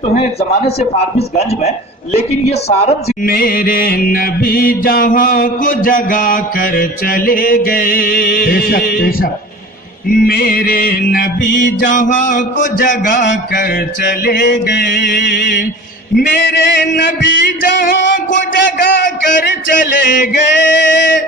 تو ہیں زمانے سے فاربس گنج میں، لیکن یہ سارن میرے نبی جہاں کو جگا کر چلے گئے، بے شک بے شک، میرے نبی جہاں کو جگا کر چلے گئے، میرے نبی جہاں کو جگا کر چلے گئے،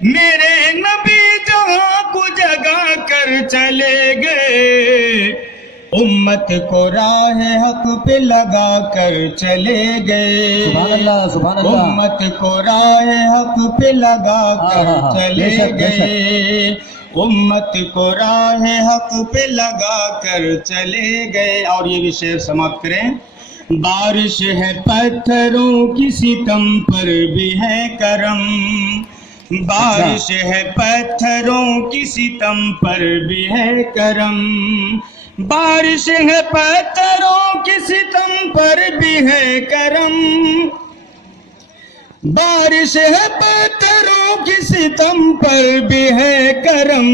میرے نبی جہاں کو جگا کر چلے گئے، امت کو راہ حق پہ لگا کر چلے گئے، سبحان اللہ سبحان اللہ، امت کو راہ حق پہ لگا کر چلے بے شک، بے شک۔ گئے، امت کو راہ حق پہ لگا کر چلے گئے۔ اور یہ بھی شعر سماعت کریں۔ بارش ہے پتھروں کی ستم پر بھی ہے کرم، بارش ہے پتھروں کی ستم پر بھی ہے کرم، بارش ہے پتھروں کی ستم پر بھی ہے کرم، بارش ہے پتھروں کی ستم پر بھی ہے کرم،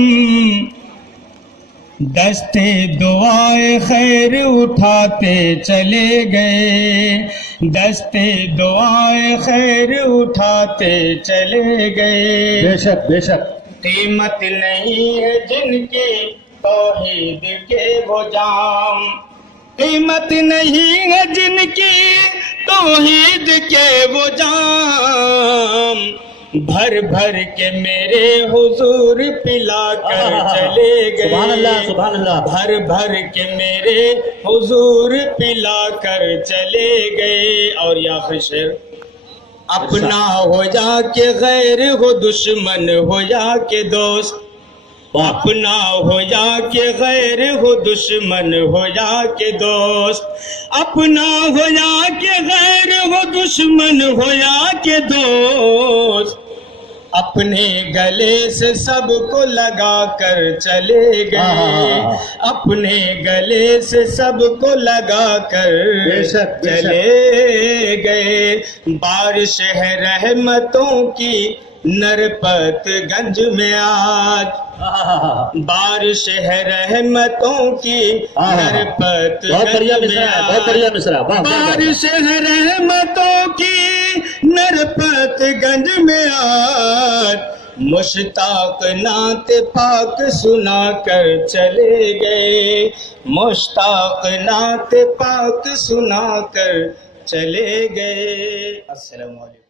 دستے دعائے خیر اٹھاتے چلے گئے، دستے دعائے خیر اٹھاتے چلے گئے، بے شک بے شک، قیمت نہیں ہے جن کی توحید کے وہ جام، قیمت نہیں ہے جن کی توحید کے وہ جام، بھر بھر کے میرے حضور پلا کر چلے گئے، سبحان اللہ سبحان اللہ، بھر بھر کے میرے حضور پلا کر چلے گئے۔ اور یہ آخری شعر، اپنا ہو یا کہ غیر ہو، دشمن ہو یا کہ دوست، اپنا ہو یا کہ غیر ہو، دشمن ہو یا کہ دوست، اپنا ہو یا کہ غیر ہو، دشمن ہو یا کہ دوست، اپنے گلے سے سب کو لگا کر چلے گئے، اپنے گلے سے سب کو لگا کر بے شک، بے شک۔ چلے گئے، بارش ہے رحمتوں کی نرپت گنج میں آج، بارش ہے رحمتوں کی نرپت بہت بڑھیا گنج میں مصرع، بہت بڑھیا آج، مصرع، واہ، واہ، واہ۔ بارش ہے رحمتوں کی نرپت گنج میں آج، مشتاق نعت پاک سنا کر چلے گئے، مشتاق نعت پاک سنا کر چلے گئے۔ السلام علیکم۔